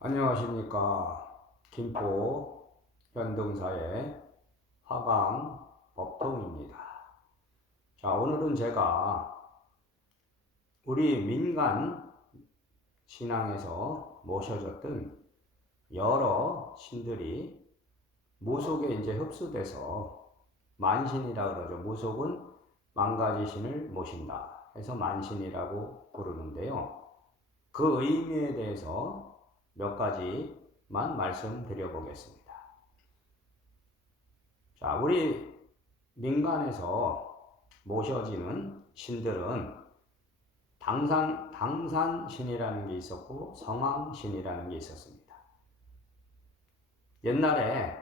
안녕하십니까. 김포 현등사의 화강 법통입니다. 자, 오늘은 제가 우리 민간 신앙에서 모셔졌던 여러 신들이 무속에 이제 흡수돼서 만신이라 그러죠. 무속은 만 가지 신을 모신다 해서 만신이라고 부르는데요. 그 의미에 대해서 몇 가지만 말씀드려 보겠습니다. 자, 우리 민간에서 모셔지는 신들은 당산신이라는 게 있었고 성왕신이라는 게 있었습니다. 옛날에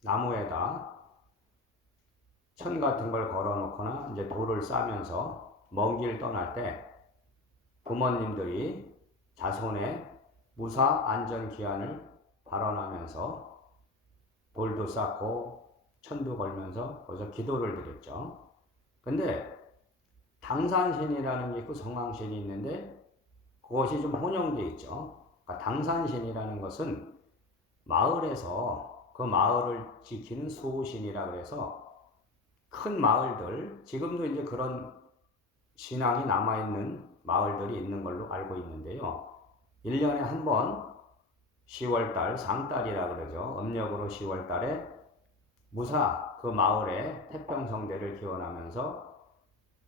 나무에다 천 같은 걸 걸어 놓거나 이제 돌을 싸면서 먼 길 떠날 때 부모님들이 자손의 무사 안전 기한을 발언하면서 돌도 쌓고 천도 걸면서 거기서 기도를 드렸죠. 근데 당산신이라는 게 있고 성왕신이 있는데 그것이 좀 혼용되어 있죠. 그러니까 당산신이라는 것은 마을에서 그 마을을 지키는 수호신이라 그래서 큰 마을들, 지금도 이제 그런 신앙이 남아있는 마을들이 있는 걸로 알고 있는데요. 1년에 한 번 10월달 상달이라 그러죠. 음력으로 10월달에 무사 그 마을에 태평성대를 기원하면서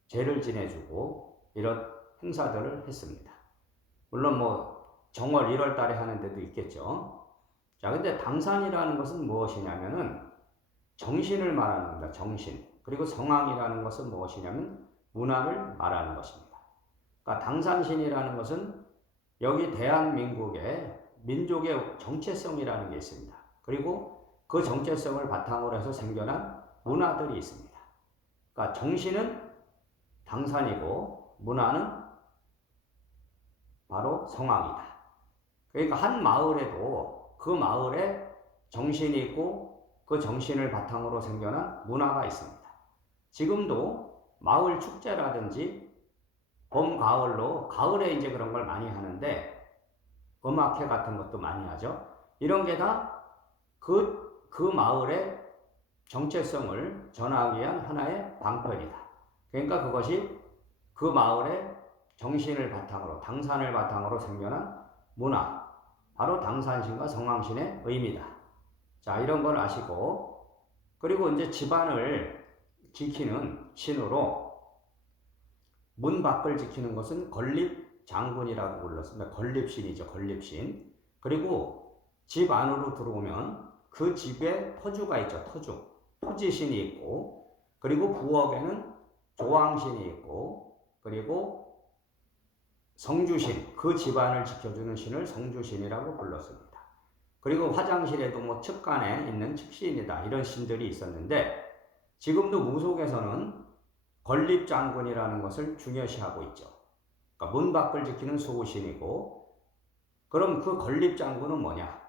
제를 지내주고 이런 행사들을 했습니다. 물론 뭐 정월 1월달에 하는 데도 있겠죠. 자, 근데 당산이라는 것은 무엇이냐면은 정신을 말하는 겁니다. 정신. 그리고 성왕이라는 것은 무엇이냐면 문화를 말하는 것입니다. 그러니까 당산신이라는 것은 여기 대한민국의 민족의 정체성이라는 게 있습니다. 그리고 그 정체성을 바탕으로 해서 생겨난 문화들이 있습니다. 그러니까 정신은 당산이고 문화는 바로 성왕이다. 그러니까 한 마을에도 그 마을에 정신이 있고 그 정신을 바탕으로 생겨난 문화가 있습니다. 지금도 마을 축제라든지 봄, 가을로, 가을에 이제 그런 걸 많이 하는데, 음악회 같은 것도 많이 하죠. 이런 게 다 그 마을의 정체성을 전하기 위한 하나의 방편이다. 그러니까 그것이 그 마을의 정신을 바탕으로, 당산을 바탕으로 생겨난 문화, 바로 당산신과 성왕신의 의미다. 자, 이런 걸 아시고, 그리고 이제 집안을 지키는 신으로 문 밖을 지키는 것은 건립장군이라고 불렀습니다. 건립신이죠. 건립신. 그리고 집 안으로 들어오면 그 집에 터주가 있죠. 터주. 토지신이 있고, 그리고 부엌에는 조왕신이 있고, 그리고 성주신, 그 집안을 지켜주는 신을 성주신이라고 불렀습니다. 그리고 화장실에도 뭐 측간에 있는 측신이다, 이런 신들이 있었는데, 지금도 무속에서는 건립장군이라는 것을 중요시하고 있죠. 그러니까 문 밖을 지키는 수호신이고, 그럼 그 건립장군은 뭐냐?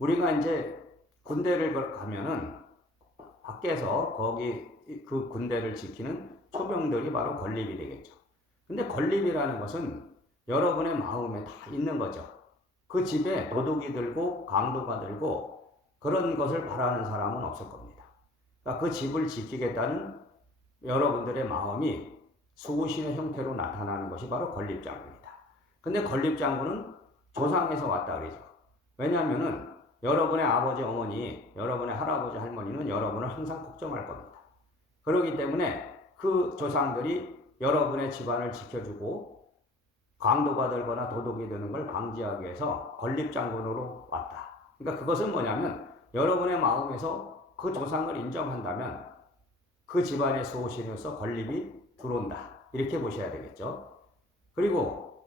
우리가 이제 군대를 가면은 밖에서 거기 그 군대를 지키는 초병들이 바로 건립이 되겠죠. 근데 건립이라는 것은 여러분의 마음에 다 있는 거죠. 그 집에 도둑이 들고 강도가 들고 그런 것을 바라는 사람은 없을 겁니다. 그러니까 그 집을 지키겠다는 여러분들의 마음이 수호신의 형태로 나타나는 것이 바로 건립장군이다. 근데 건립장군은 조상에서 왔다 그러죠. 왜냐하면은 여러분의 아버지, 어머니, 여러분의 할아버지, 할머니는 여러분을 항상 걱정할 겁니다. 그렇기 때문에 그 조상들이 여러분의 집안을 지켜주고 강도가 들거나 도둑이 되는 걸 방지하기 위해서 건립장군으로 왔다. 그러니까 그것은 뭐냐면 여러분의 마음에서 그 조상을 인정한다면 그 집안의 수호신으로서 건립이 들어온다. 이렇게 보셔야 되겠죠. 그리고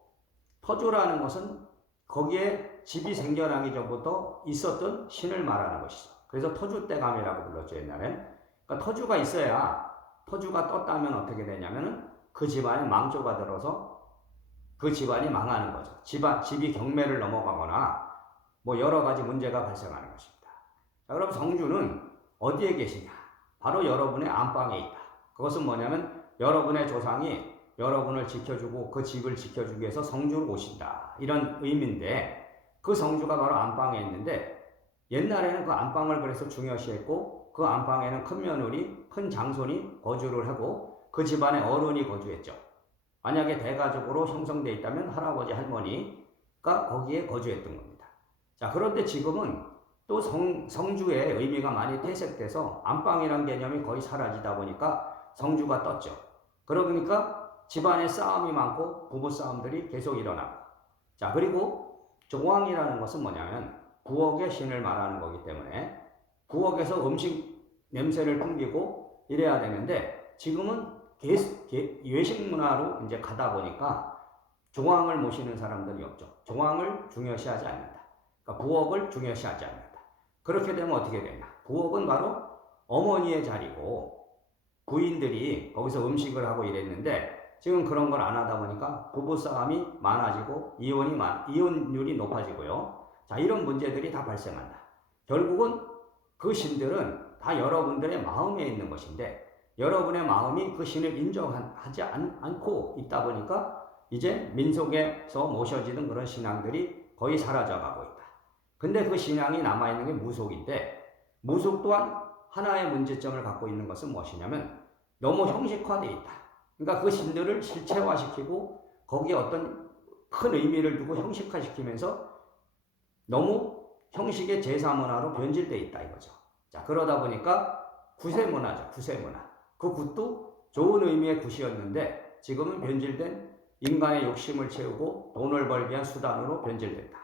터주라는 것은 거기에 집이 생겨나기 전부터 있었던 신을 말하는 것이죠. 그래서 터주대감이라고 불렀죠, 옛날엔. 그러니까 터주가 있어야, 터주가 떴다면 어떻게 되냐면은 그 집안에 망조가 들어서 그 집안이 망하는 거죠. 집이 경매를 넘어가거나 뭐 여러 가지 문제가 발생하는 것입니다. 자, 그럼 성주는 어디에 계시냐? 바로 여러분의 안방에 있다. 그것은 뭐냐면 여러분의 조상이 여러분을 지켜주고 그 집을 지켜주기 위해서 성주로 오신다. 이런 의미인데 그 성주가 바로 안방에 있는데 옛날에는 그 안방을 그래서 중요시했고 그 안방에는 큰 며느리, 큰 장손이 거주를 하고 그 집안에 어른이 거주했죠. 만약에 대가족으로 형성되어 있다면 할아버지, 할머니가 거기에 거주했던 겁니다. 자, 그런데 지금은 또 성주의 의미가 많이 퇴색돼서 안방이란 개념이 거의 사라지다 보니까 성주가 떴죠. 그러니까 집안에 싸움이 많고 부부싸움들이 계속 일어나고. 자, 그리고 조왕이라는 것은 뭐냐면 부엌의 신을 말하는 거기 때문에 부엌에서 음식 냄새를 풍기고 이래야 되는데 지금은 외식 문화로 이제 가다 보니까 조왕을 모시는 사람들이 없죠. 조왕을 중요시하지 않는다. 그러니까 부엌을 중요시하지 않는다. 그렇게 되면 어떻게 되냐? 부엌은 바로 어머니의 자리고 부인들이 거기서 음식을 하고 이랬는데 지금 그런 걸 안 하다 보니까 부부싸움이 많아지고 이혼율이 높아지고요. 자, 이런 문제들이 다 발생한다. 결국은 그 신들은 다 여러분들의 마음에 있는 것인데 여러분의 마음이 그 신을 인정하지 않고 있다 보니까 이제 민속에서 모셔지는 그런 신앙들이 거의 사라져가고 있다. 근데 그 신앙이 남아있는 게 무속인데 무속 또한 하나의 문제점을 갖고 있는 것은 무엇이냐면 너무 형식화되어 있다. 그러니까 그 신들을 실체화시키고 거기에 어떤 큰 의미를 두고 형식화시키면서 너무 형식의 제사문화로 변질되어 있다 이거죠. 자, 그러다 보니까 구세문화죠. 구세문화. 그 굿도 좋은 의미의 굿이었는데 지금은 변질된 인간의 욕심을 채우고 돈을 벌기 위한 수단으로 변질됐다.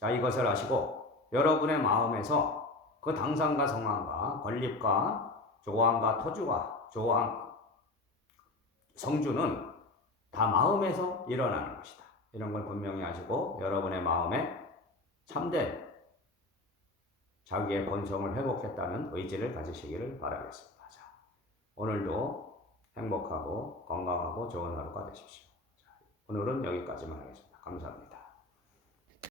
자, 이것을 아시고 여러분의 마음에서 그 당상과 성왕과 건립과 조왕과 토주와 조왕, 성주는 다 마음에서 일어나는 것이다. 이런 걸 분명히 아시고 여러분의 마음에 참된 자기의 본성을 회복했다는 의지를 가지시기를 바라겠습니다. 자, 오늘도 행복하고 건강하고 좋은 하루가 되십시오. 자, 오늘은 여기까지만 하겠습니다. 감사합니다.